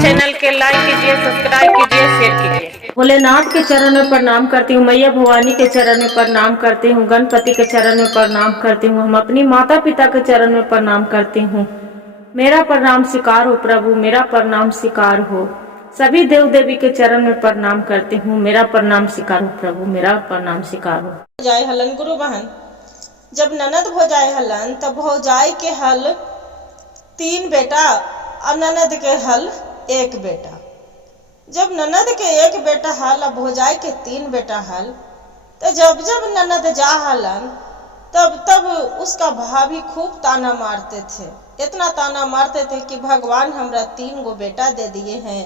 Channel के like कीजिए, subscribe कीजिए, शेयर कीजिए। भोलेनाथ के चरण में प्रणाम करती हूँ, मैया भवानी के चरण में प्रणाम करती हूँ, गणपति के चरण में प्रणाम करती हूँ, हम अपनी माता पिता के चरण में प्रणाम करती हूँ। मेरा प्रणाम स्वीकार हो प्रभु, मेरा प्रणाम स्वीकार हो। सभी देव देवी के चरण में प्रणाम करती हूँ, मेरा प्रणाम स्वीकार हो प्रभु, मेरा प्रणाम स्वीकार हो। जाय हलन गुरु बहन, जब ननद हो जाए हलन तब हो जाए के हल 3 बेटा और ननद के हल 1 बेटा। जब ननद के 1 बेटा हल अब हो जाए के 3 बेटा हल, तो जब जब ननद जा हलन तब तब उसका भाभी खूब ताना मारते थे। इतना ताना मारते थे कि भगवान हमरा 3 गो बेटा दे दिए हैं,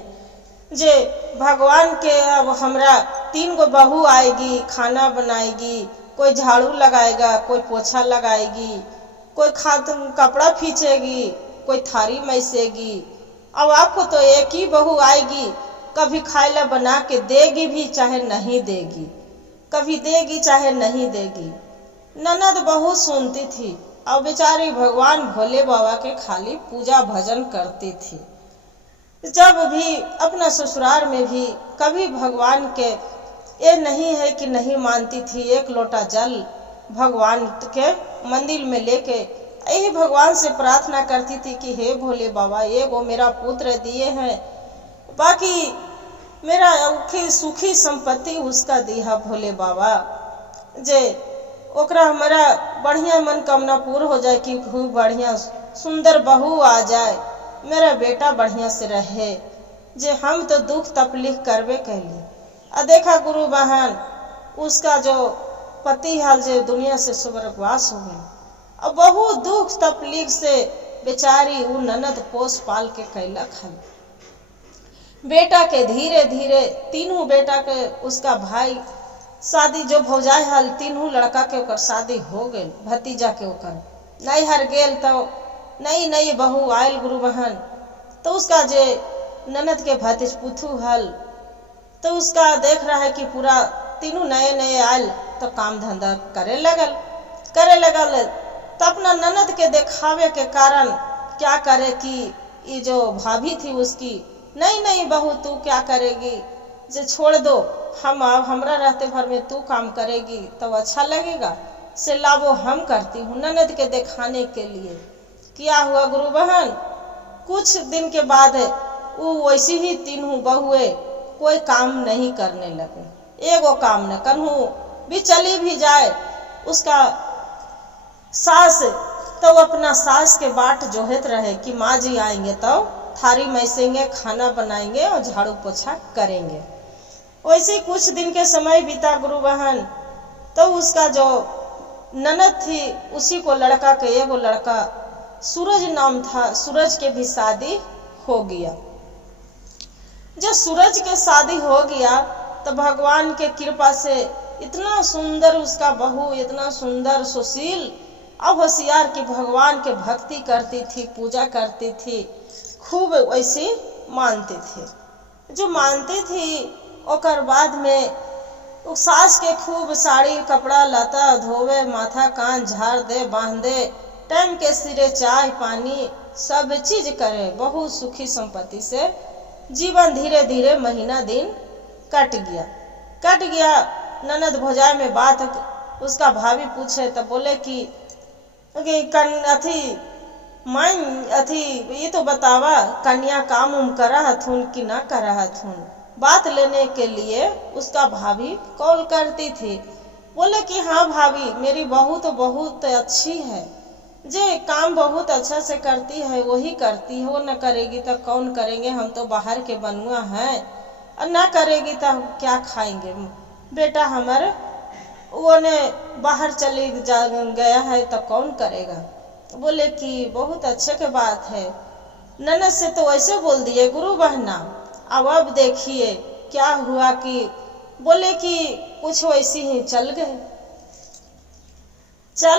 जे भगवान के अब हमरा 3 गो बहू आएगी, खाना बनाएगी, कोई झाड़ू लगाएगा, कोई पोछा लगाएगी, कोई कपड़ा खींचेगी, कोई थारी मैसेगी। अब आपको तो 1 ही बहू आएगी, कभी खाए बना के देगी भी चाहे नहीं देगी, कभी देगी चाहे नहीं देगी। ननद बहुत सुनती थी और बेचारी भगवान भोले बाबा के खाली पूजा भजन करती थी। जब भी अपना ससुराल में भी कभी भगवान के ये नहीं है कि नहीं मानती थी। 1 लोटा जल भगवान के मंदिर में लेके यही भगवान से प्रार्थना करती थी कि हे भोले बाबा, एगो मेरा पुत्र दिए हैं, बाकी मेरा सुखी संपत्ति उसका दिया भोले बाबा, जे ओकरा हमारा बढ़िया मनकामना पूर्ण हो जाए कि खूब बढ़िया सुंदर बहू आ जाए, मेरा बेटा बढ़िया से रहे। जे हम तो दुख तकलीफ करबे कैली। देखा गुरु बहन, उसका जो पति हाल जो दुनिया से स्वर्गवास हो गए, अब बहुत दुख तकलीफ से बेचारी वो ननद पोस पाल के कैलक हल। बेटा के धीरे धीरे 3 बेटा के उसका भाई शादी जो भौजाई हल 3 लड़का के ओकर शादी हो गई। भतीजा के ओकर नैहर गेल तो नई बहू आयल गुरु बहन, तो उसका जे ननद के भतीज पुथू हल, तो उसका देख रहा है कि पूरा 3 नए आयल, तो काम धंधा करे लगल। तो अपना ननद के दिखावे के कारण क्या करे कि ये जो भाभी थी उसकी, नहीं बहू तू क्या करेगी, जे छोड़ दो, हमरा रहते भर में तू काम करेगी तो अच्छा लगेगा, से लाभो हम करती हूँ ननद के दिखाने के लिए। क्या हुआ गुरु बहन, कुछ दिन के बाद वो वैसी ही 3 बहुए कोई काम नहीं करने लगे। एगो काम न कन्हू भी चली भी जाए, उसका सास तो अपना सास के बाट जोहत रहे कि माँ जी आएंगे तो थारी मैसेंगे, खाना बनाएंगे और झाड़ू पोछा करेंगे। वैसे कुछ दिन के समय बीता गुरु बहन, तो उसका जो ननद थी उसी को लड़का के एगो लड़का सूरज नाम था, सूरज के भी शादी हो गया। जब सूरज के शादी हो गया तो भगवान के कृपा से इतना सुंदर उसका बहू, इतना सुंदर सुशील और होशियार कि भगवान के भक्ति करती थी, पूजा करती थी, खूब वैसी मानती थी। जो मानती थी ओकर बाद में सास के खूब साड़ी कपड़ा लता धोवे, माथा कान झाड़ दे, बांध दे, टाइम के सिरे चाय पानी सब चीज करे। बहुत सुखी संपत्ति से जीवन धीरे धीरे महीना दिन कट गया। ननद भौजाई में बात उसका भाभी पूछे तो बोले कि ये तो बतावा कन्या काम उम करा हथुन कि ना करा हथुन। बात लेने के लिए उसका भाभी कॉल करती थी। बोले कि हाँ भाभी, मेरी बहू तो बहुत अच्छी है, जे काम बहुत अच्छा से करती है वही करती है, वो न करेगी तो कौन करेंगे, हम तो बाहर के बनुआ हैं, और ना करेगी तो क्या खाएंगे। बेटा हमारे वो ने बाहर चली गया है तो कौन करेगा। बोले कि बहुत अच्छे के बात है। ननद से तो ऐसे बोल दिए गुरु बहना। अब देखिए क्या हुआ कि बोले कि कुछ वैसे ही चल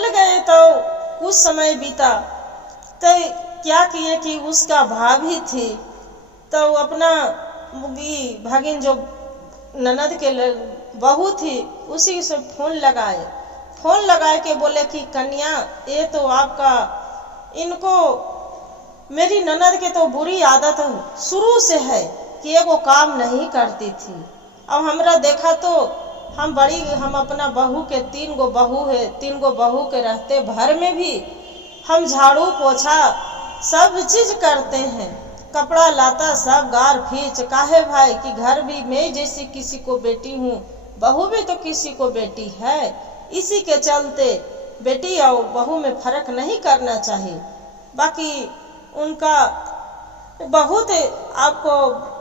गए तो कुछ समय बीता तो क्या किए कि उसका भाभी थी तो अपना भागिन जो ननद के बहू थी उसी से फोन लगाए के बोले कि कन्या, ये तो आपका इनको मेरी ननद के तो बुरी आदत शुरू से है कि एगो काम नहीं करती थी। अब हमरा देखा तो हम अपना बहू के 3 गो बहू है, 3 गो बहू के रहते भर में भी हम झाड़ू पोछा सब चीज करते हैं, कपड़ा लाता सब गार फीच। काहे भाई कि घर भी मैं जैसी किसी को बेटी हूँ, बहू भी तो किसी को बेटी है। इसी के चलते बेटी और बहू में फर्क नहीं करना चाहिए। बाकी उनका बहुत आपको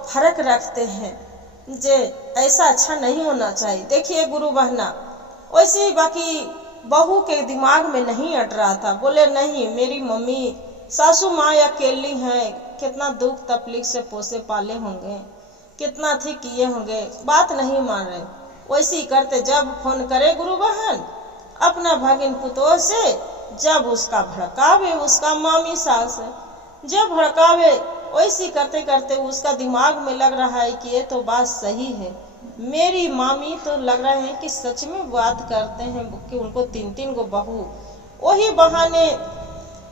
फर्क रखते हैं जे ऐसा अच्छा नहीं होना चाहिए। देखिए गुरु बहना, वैसे ही बाकी बहू के दिमाग में नहीं अट रहा था। बोले नहीं, मेरी मम्मी सासू माँ अकेली हैं, कितना दुख तकलीफ से पोसे पाले होंगे, कितना थी किए होंगे, बात नहीं मान रहे। वैसे ही करते जब फोन करे गुरु बहन अपना भगिन पुतोह से, जब उसका भड़कावे उसका मामी सास, जब भड़कावे वैसे करते करते उसका दिमाग में लग रहा है कि ये तो बात सही है। मेरी मामी तो लग रहा है कि सच में बात करते हैं कि उनको 3-3 गो बहू। वही बहाने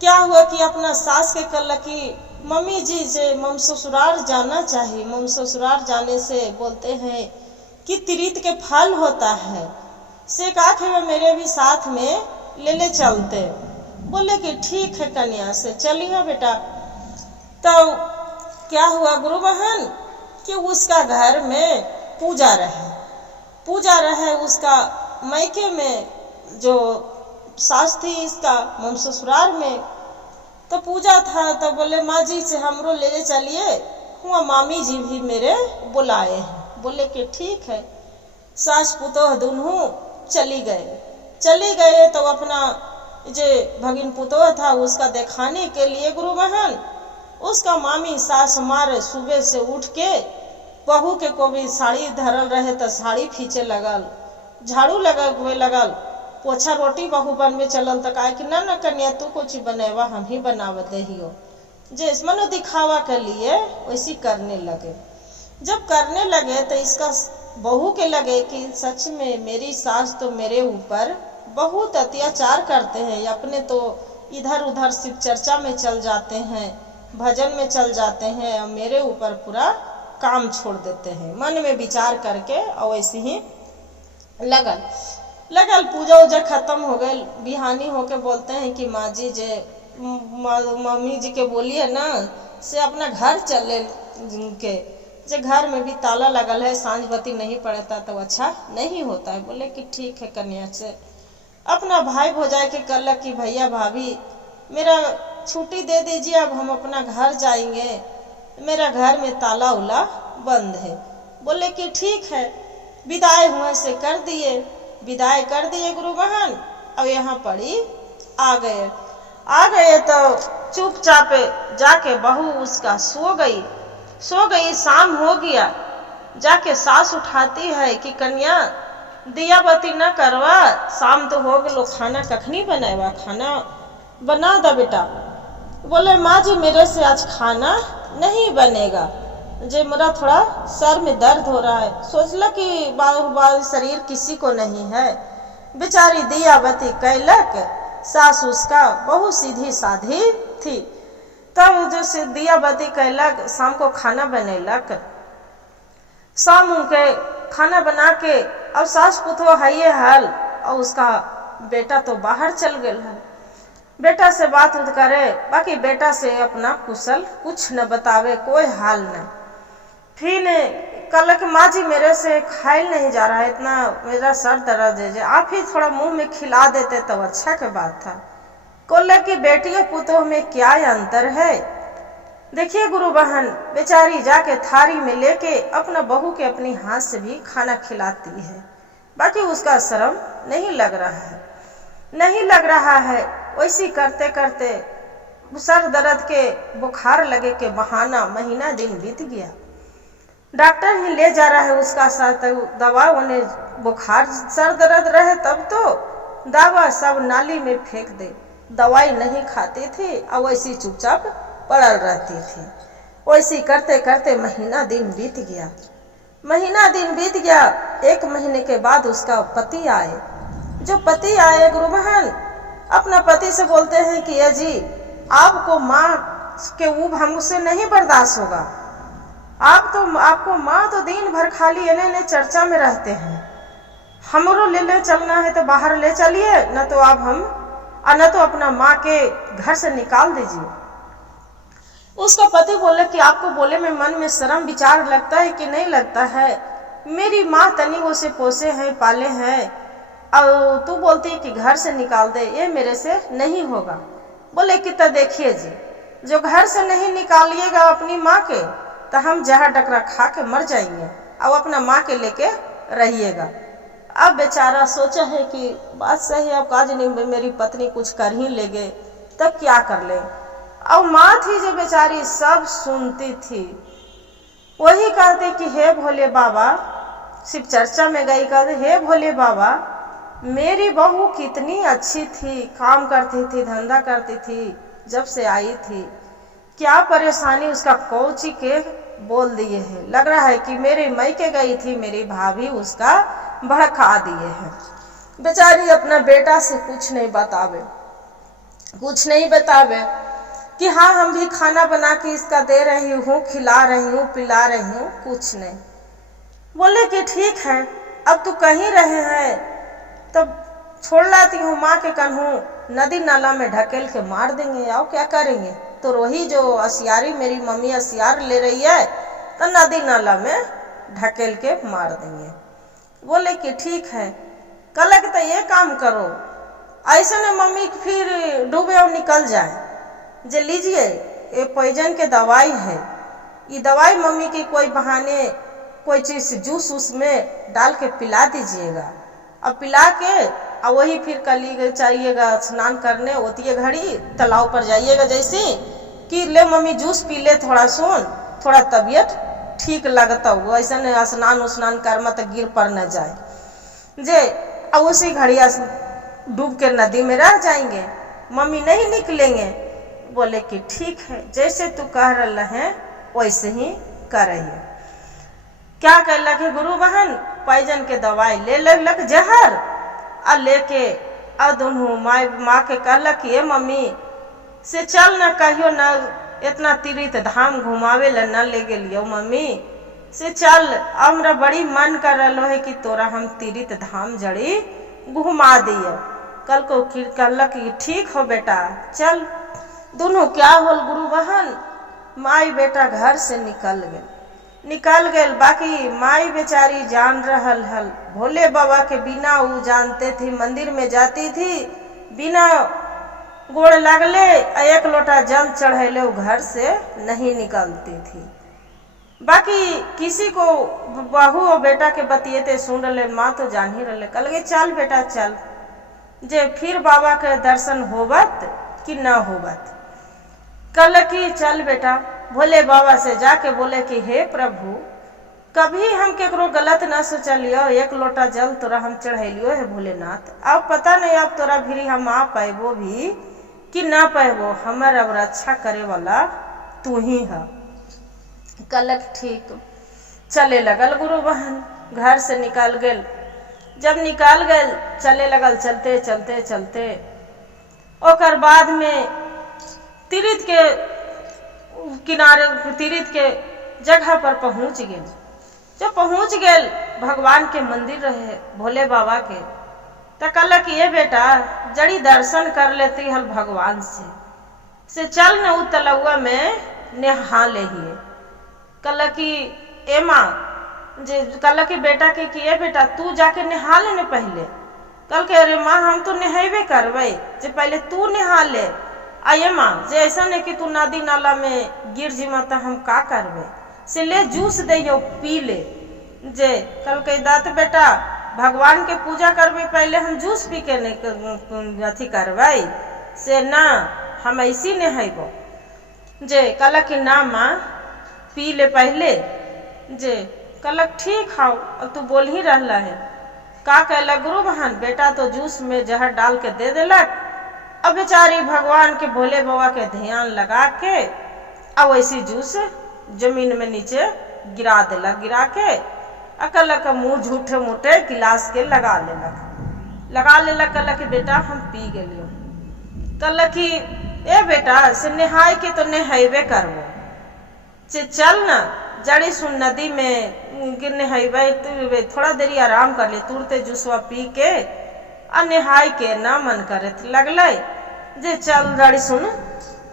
क्या हुआ कि अपना सास के कल की मम्मी जी से मम ससुराल जाना चाहिए। मम ससुराल जाने से बोलते हैं कि तिरित के फल होता है, से कहा मेरे भी साथ में ले चलते। बोले कि ठीक है कन्या से चलिए बेटा। तो क्या हुआ गुरु बहन कि उसका घर में पूजा रहे उसका मायके में, जो सास थी इसका मम ससुराल में, तो पूजा था। तो बोले माँ जी से हमरो ले चलिए, हुआ मामी जी भी मेरे बुलाए हैं। बोले कि ठीक है। सास पुतोह दोनों चली गए। तो अपना जे भगिन पुतोह था उसका दिखाने के लिए गुरु बहन उसका मामी सास मारे सुबह से उठ के बहू के को भी साड़ी धरल रहे तो साड़ी खींचे लगल, झाड़ू लगल, पोछा रोटी बहू बनवे चलल। तो कहा कि ना कन्या तू कुछ बनेवा, हम ही बनाव दहियो। जिस मनो दिखावा के लिए वैसी करने लगे। जब करने लगे तो इसका बहू के लगे कि सच में मेरी सास तो मेरे ऊपर बहुत अत्याचार करते हैं। अपने तो इधर उधर शिव चर्चा में चल जाते हैं, भजन में चल जाते हैं, और मेरे ऊपर पूरा काम छोड़ देते हैं। मन में विचार करके और वैसे ही लगल पूजा उजा खत्म हो गई। बिहानी होके बोलते हैं कि माँ जी जे मम्मी जी के बोलिए ना से अपना घर चले के, जे घर में भी ताला लगल है, सांझ बत्ती नहीं पड़ता तो अच्छा नहीं होता है। बोले कि ठीक है कन्या से। अपना भाई भौजाई के कल कि भैया भाभी मेरा छुट्टी दे दीजिए, अब हम अपना घर जाएंगे, मेरा घर में ताला उला बंद है। बोले कि ठीक है। विदाई हुए से विदाई कर दिए गुरु बहन। अब यहाँ पड़ी आ गए तो चुपचाप जाके बहू उसका सो गई। शाम हो गया, जाके सास उठाती है कि कन्या दिया बत्ती न करवा, शाम तो हो गलो, खाना कखनी बनाएवा, खाना बना दो बेटा। बोले माँ जी मेरे से आज खाना नहीं बनेगा, जे मेरा थोड़ा सर में दर्द हो रहा है। सोचला कि बाल शरीर किसी को नहीं है। बेचारी दिया बत्ती कैलक, सास उसका बहुत सीधी साधी थी। तब जो दिया बत्ती कैलक, शाम को खाना बनेलक। शाम के खाना बना के अब सास पुतवा है हल, और उसका बेटा तो बाहर चल गया है। बेटा से बात उत करे, बाकी बेटा से अपना कुशल कुछ न बतावे, कोई हाल न। फिर कल कि माँ जी मेरे से खाइल नहीं जा रहा है, इतना मेरा सर दर्द है, आप ही थोड़ा मुंह में खिला देते तो अच्छा के बात था। कोल्ले की बेटियों पुतों में क्या अंतर है। देखिए गुरु बहन बेचारी जाके थारी में लेके अपना बहू के अपनी हाथ से भी खाना खिलाती है, बाकी उसका शर्म नहीं लग रहा है। वैसी करते करते सर दर्द के बुखार लगे के बहाना महीना दिन बीत गया। डॉक्टर ही ले जा रहा है उसका साथ दवा, उन्हें बुखार सर दर्द रहे तब तो दवा सब नाली में फेंक दे। दवाई नहीं खाती थी और वैसी चुपचाप पड़ल रहती थी। वैसी करते करते महीना दिन बीत गया। 1 महीने के बाद उसका पति आए। जो पति आए गुरु बहन अपना पति से बोलते हैं कि ये जी आपको माँ के ऊब हमसे नहीं बर्दाश्त होगा। आपको माँ तो दिन भर खाली इन्हें चर्चा में रहते हैं। हमरो ले चलना है तो बाहर ले चलिए, न तो आप न तो अपना माँ के घर से निकाल दीजिए। उसका पति बोले कि आपको बोले में मन में शर्म विचार लगता है कि नहीं लगता है? मेरी माँ तनी वो से पोसे हैं, पाले हैं, और तू बोलती है कि घर से निकाल दे, ये मेरे से नहीं होगा। बोले कि तो देखिए जी, जो घर से नहीं निकालिएगा अपनी माँ के, तो हम जहर डकरा खा के मर जाएंगे, और अपना माँ के लेके रहिएगा। अब बेचारा सोचा है कि बात सही है, अब काज नहीं मेरी पत्नी कुछ कर ही लेगे, तब क्या कर ले। अब माँ थी जो बेचारी सब सुनती थी, वही कहते कि हे भोले बाबा, सिर्फ चर्चा में गई, कहते हे भोले बाबा, मेरी बहू कितनी अच्छी थी, काम करती थी, धंधा करती थी, जब से आई थी क्या परेशानी उसका कोची के बोल दिए हैं। लग रहा है कि मेरे मैके गई थी, मेरी भाभी उसका भड़का दिए हैं। बेचारी अपना बेटा से कुछ नहीं बतावे कि हाँ हम भी खाना बना के इसका दे रही हूँ, खिला रही हूँ, पिला रही हूँ, कुछ नहीं। बोले कि ठीक है, अब तू कहीं रहे हैं तब छोड़ लाती हूँ माँ के कन्हू, नदी नाला में ढकेल के मार देंगे, और क्या करेंगे। तो वही जो असियारी मेरी मम्मी असियार ले रही है, तो नदी नाला में ढकेल के मार देंगे। बोले कि ठीक है। कल तो ये काम करो, ऐसे न मम्मी फिर डूबे और निकल जाए, जे लीजिए ये पॉइजन के दवाई है, ये दवाई मम्मी की कोई बहाने कोई चीज जूस उसमें डाल के पिला दीजिएगा। अब पिला के और वही फिर कल चाहिएगा स्नान करने, होती है घड़ी तालाब पर जाइएगा, जैसे कि ले मम्मी जूस पी ले, थोड़ा तबीयत ठीक लगता हुआ, ऐसा स्नान उसनान कर मत गिर पर न जाए जे। अब उसी घड़ी डूब के नदी में रह जाएंगे, मम्मी नहीं निकलेंगे। बोले कि ठीक है, जैसे तू कह रहा है वैसे ही करिए। क्या कहलक है गुरु बहन, पॉइजन के दवाई ले लग जहर, आ लेके दोनों माँ के कहलक ये मम्मी से चल न कहियो न इतना तीर्थ धाम घुमावे ला न ले गेलियो, मम्मी से चल, हमरा बड़ी मन कर रहा है कि तोरा हम तीर्थ धाम जड़ी घुमा दिए। कल को कहलक कि ठीक हो बेटा चल। दोनों क्या होल गुरु बहन, माई बेटा घर से निकल गए। बाकी माई बेचारी जान रहल हल, भोले बाबा के बिना वो जानते थी, मंदिर में जाती थी, बिना गोड़ लगले एक लोटा जल चढ़ेले वो घर से नहीं निकलती थी। बाकी किसी को बहू और बेटा के बतिएते सुन रहे, माँ तो जान ही रहे। कल गए चल बेटा चल, जे फिर बाबा के दर्शन होबत कि न होबत। कल की चल बेटा, भोले बाबा से जाके बोले कि हे प्रभु, कभी हम केकरो गलत न सोचलियो, एक लोटा जल तोरा हम चढ़ेलियो है भोलेनाथ, अब पता नहीं अब तोरा भी हम आ पैबो भी कि ना पैबो, हमर अब रक्षा करे वाला तू ही है। कलक ठीक चले लगल गुरु बहन, घर से निकाल गए। जब निकाल गए चले लगल, चलते चलते चलते ओकर बाद में तीर्थ के किनारे, तीर्थ के जगह पर पहुंच गए। जब पहुंच गए भगवान के मंदिर रहे भोले बाबा के, तो कहलक ये बेटा जड़ी दर्शन कर लेती हल भगवान से चल न उ तलुआ में नहा लेहिए। कहलक कि ए माँ, जे कहलक कि बेटा के कि ये बेटा तू जाके नहा ले न पहले। कल के अरे माँ हम तो नहेबे करवे, जे पहले तू नहा ले। आये माँ जे ऐसा नहीं कि तू नदी नाला में गिर जिमा तो हम का करवे, से ले जूस दे पी ले। जे कल के दात बेटा भगवान के पूजा करवे, पहले हम जूस पी के नहीं अथी करवाई से ना, हम ऐसी नहेबो। जे कहलक कि ना माँ पी ले पहले। जे कहलक ठीक है, अब तू बोल ही रहा है। का कहलक गुरु बहन, बेटा तो जूस में जहर डाल के दे देलक। अब बेचारी भगवान के भोले बाबा के ध्यान लगा के अब वैसी जूस जमीन में नीचे गिरा देलक। गिरा के कहलक मुँह झूठे मूठे गिलास के लगा लेलक। कहलक कि बेटा हम पी गेलियो। कहलक कि ए बेटा से नहाय के तो नहेबे करबो, से चल ना जड़ी सुन नदी में गिर नहेबे तो थोड़ा देरी आराम कर ले, तुरते जूसवा पी के आ नहाय के ना मन करे लगले जे चल जड़ी सुन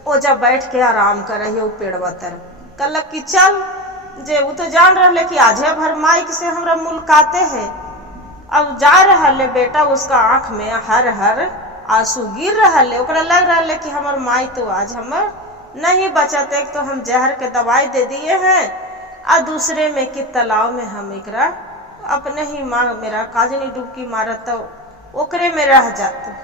ओ जब बैठ के आराम करे वो पेड़वा तर कलक की चल जे वो तो जान रहे कि आजे भर माइक से हमरा मुलाकाते है। अब जा रहा ले बेटा उसका आंख में हर हर आंसू गिर रहा ले, ओकरा लग रहा ले कि हमर माई तो आज हमर नहीं बचत, एक तो हम जहर के दवाई दे दिए हैं और दूसरे में कि तालाब में हम एकरा अपने ही माँ मेरा काजनी डुबकी मारत तो ओकरे में रह जात।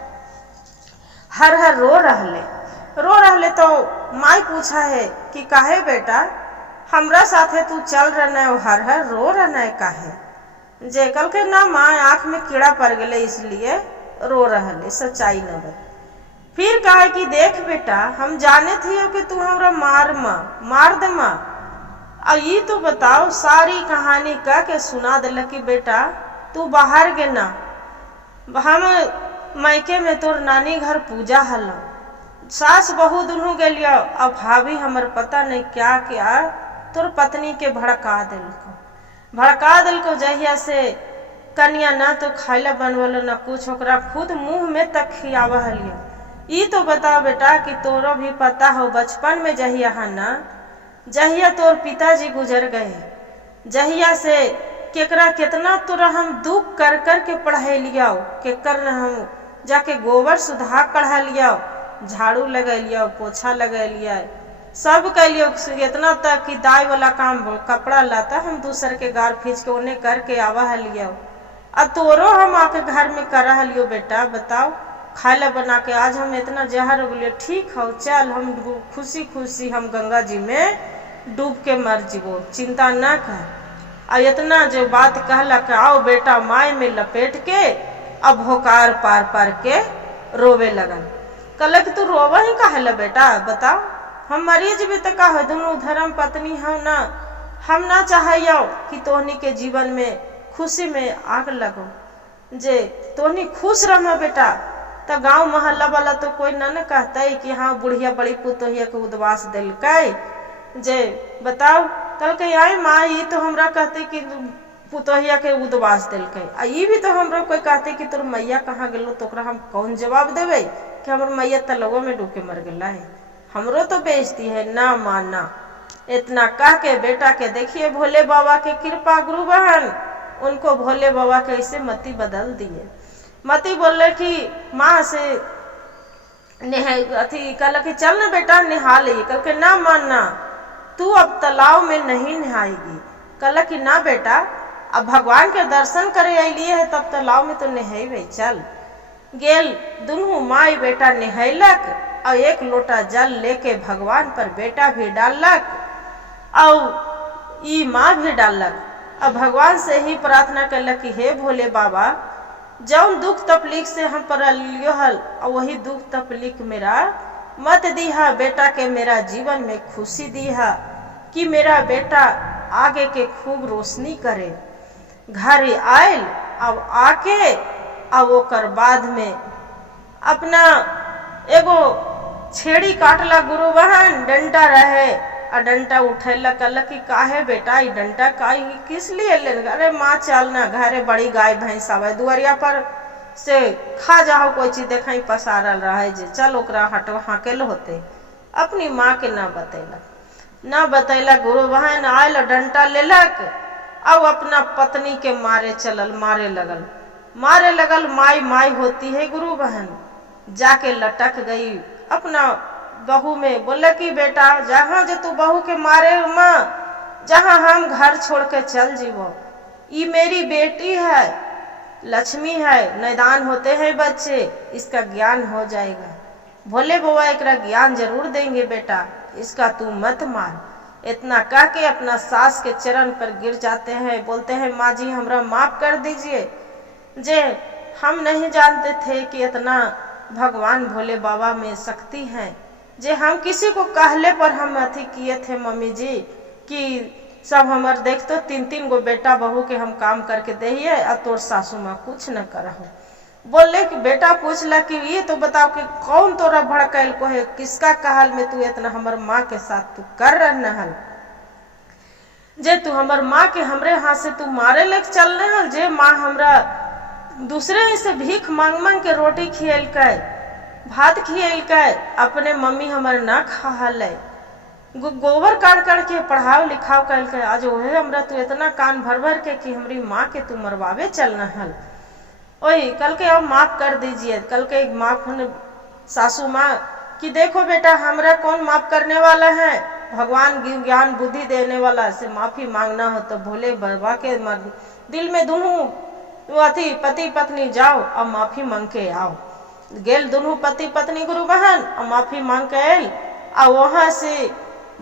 हर हर रो रहले तो माई पूछा है कि काहे बेटा हमरा साथे तू चल रहना है, हर हर रो रहना है काहे। जे कल के ना माँ आंख में कीड़ा पड़ गए इसलिए रो रहले, सच्चाई न बत। फिर कहा कि देख बेटा हम जाने थे कि तू हमरा मार दे माँ, और ये तो बताओ सारी कहानी कह के सुना दिल कि बेटा तू बाहर गे ना, हम मायके में तोर नानी घर पूजा हल, सास बहू दुनू गेलियो, अब भाभी हमर पता नहीं क्या क्या तोर पत्नी के भड़का दिलको जहिया से कन्या ना तो खाइला बनवल ना कुछ, ओकरा खुद मुंह में तक खियावा हलियो। ई तो बताओ बेटा कि तोरो भी पता हो बचपन में जहिया है ना, जहिया तोर पिताजी गुजर गए, जहिया से केकरा कितना तोरा हम दुख कर कर के पढ़े लिया, केकर हम जाके गोबर सुधा कढ़ा लिया, झाड़ू लगा लिया, पोछा लगा लिया, सब कैलियो, इतना तक कि दाई वाला काम कपड़ा लाता हम दूसर के गार खींच के उन्हें करके आवा लिया। अब तोरो हम आके घर में करा लियो बेटा, बताओ खाला बना के आज हम इतना जहर बोलिए ठीक हो चल हम खुशी खुशी हम गंगा जी में डूब के मर जीवो, चिंता ना कर। और इतना जो बात कहला कि आओ बेटा माय में लपेट के अब होकार पार पार के रोवे लगन। कल तू रोवा ही कहला बेटा, बताओ हम मरी जीवे तो का हो, दोनों धर्म पत्नी हम ना चाहिए कि तोहनी के जीवन में खुशी में आग लगो, जे तोहनी खुश रहो बेटा तो गांव मोहल्ला वाला तो कोई न कहता है कि हाँ बुढ़िया बड़ी पुतोहिया के उद्वास दिल जे बताओ कल के आई माँ ये तो हमरा कहते कि पुतोहिया के उद्वास दिल आ ये भी तो हमरा कोई कहते कि तोर मैया कहाँ गेलो, तो हम कौन जवाब देवे कि हमर मैया तलगो में डूब के मर गला है, हमरो तो बेइज्जती है ना माना। इतना कह के बेटा के देखिए भोले बाबा के कृपा, गुरु बहन उनको भोले बाबा के ऐसे मती बदल दिए। मती बोले कि माँ से अथी कल के चल ना बेटा नहा ले, कल के ना मानना तू अब तालाब में नहीं नहाएगी, कल की ना बेटा अब भगवान के दर्शन करे अलिए है तब तालाब में तो नहेबे चल। गेल दुनू माई बेटा नहैलक और एक लोटा जल लेके भगवान पर बेटा भी डालक और ई माँ भी डालक। अब भगवान से ही प्रार्थना करलक कि हे भोले बाबा जौन दुख तकलीफ से हम पर लियो हल और वही दुख तकलीफ मेरा मत दीहा, बेटा के मेरा जीवन में खुशी दीहा कि मेरा बेटा आगे के खूब रोशनी करे। घर आयल अब आके अब ओकर बाद में अपना एगो छेड़ी काटला, गुरु बहन डंडा रहे और डंडा उठेला कल कि काहे बेटा ये डंडा का किस लिए ले, अरे माँ चलना घरे बड़ी गाय भैंस आवे दुआरिया पर से खा जाओ कोई चीज देखा पसारल रहे जे चल ओकरा हटो हाकेल होते, अपनी माँ के ना बतैला गुरु बहन आयल डंडा लेलक अब अपना पत्नी के मारे लगल माई होती है गुरु बहन जाके लटक गई अपना बहू में, बोले कि बेटा जहाँ जो तू बहू के मारे माँ जहाँ हम घर छोड़ के चल जीवो, ये मेरी बेटी है लक्ष्मी है, मैदान होते हैं बच्चे इसका ज्ञान हो जाएगा, भोले बाबा एकरा ज्ञान जरूर देंगे बेटा, इसका तू मत मार। इतना कह के अपना सास के चरण पर गिर जाते हैं, बोलते हैं माँ जी हमरा माफ कर दीजिए, जे हम नहीं जानते थे कि इतना भगवान भोले बाबा में शक्ति है, जे हम किसी को कहले पर हम अथी किए थे मम्मी जी कि सब हमार देख तो 3-3 गो बेटा बहू के हम काम करके दे और तोर सासू माँ कुछ न करहो। बोले कि बेटा पूछला कि ये तो बताओ कि कौन तोरा भड़कैल को है, किसका कहल में तू इतना हमर माँ के साथ तू कर रहना हल, जे तू हमर माँ के हमरे हाथ से तू मारे लेके चल रहे हल, जे माँ हमरा दूसरे से भीख मांग मांग के रोटी खियल के भात खियल के अपने मम्मी हमर न खाहल, गोबर काट काट के पढ़ाओ लिखाओ कल के आज ओहे हमरा तू इतना कान भर भर के कि हमारी माँ के तू मरवावे चलना हल। ओही कल के अब माफ कर दीजिए, कल के माफ सासू माँ कि देखो बेटा हमरा कौन माफ करने वाला है, भगवान ज्ञान बुद्धि देने वाला से माफी मांगना हो तो भोले बाबा के दिल में दोनों अथी पति पत्नी जाओ और माफी मांग के आओ। गेल दोनों पति पत्नी गुरु बहन और माफी मांग के आयल और वहां से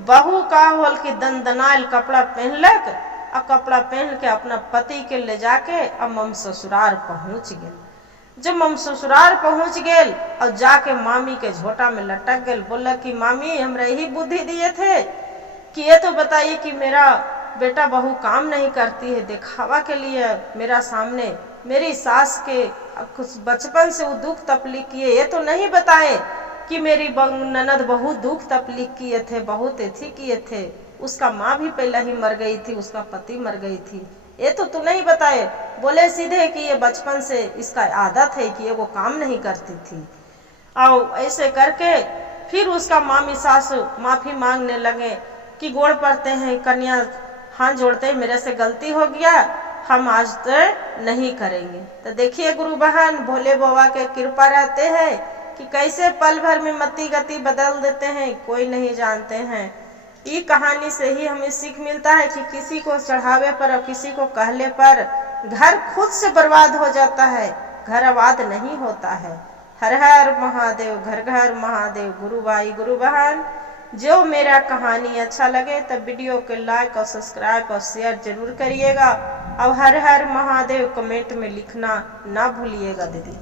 बहू का होल की दनदनाइल कपड़ा पहनलक और कपड़ा पहन के अपना पति के ले जाके अब मम ससुराल पहुंच गेल। जब मम ससुराल पहुंच गेल और जाके मामी के झोटा में लटक गेल, बोला कि मामी हमरा यही बुद्धि दिए थे कि ये तो बताइए कि मेरा बेटा बहू काम नहीं करती है, दिखावा के लिए मेरा सामने मेरी सास के कुछ बचपन से वो दुख तकलीफ किए, ये तो नहीं बताए कि मेरी ननद बहुत दुख तकलीफ किए थे, बहुत एथी किए थे, उसका माँ भी पहले ही मर गई थी, उसका पति मर गई थी, ये तो तू नहीं बताए। बोले सीधे कि ये बचपन से इसका आदत है कि ये वो काम नहीं करती थी। और ऐसे करके फिर उसका मामी सास माफी मांगने लगे कि गोड़ पड़ते हैं कन्या, हाथ जोड़ते हैं मेरे से गलती हो गया, हम आज तो नहीं करेंगे। तो देखिए गुरु बहन भोले बाबा के कृपा रहते हैं कि कैसे पल भर में मति गति बदल देते हैं, कोई नहीं जानते हैं। ये कहानी से ही हमें सीख मिलता है कि किसी को चढ़ावे पर और किसी को कहले पर घर खुद से बर्बाद हो जाता है, घर आबाद नहीं होता है। हर हर महादेव, घर घर महादेव। गुरु भाई गुरु बहन, जो मेरा कहानी अच्छा लगे तब वीडियो को लाइक और सब्सक्राइब और शेयर जरूर करिएगा और हर हर महादेव कमेंट में लिखना ना भूलिएगा दीदी।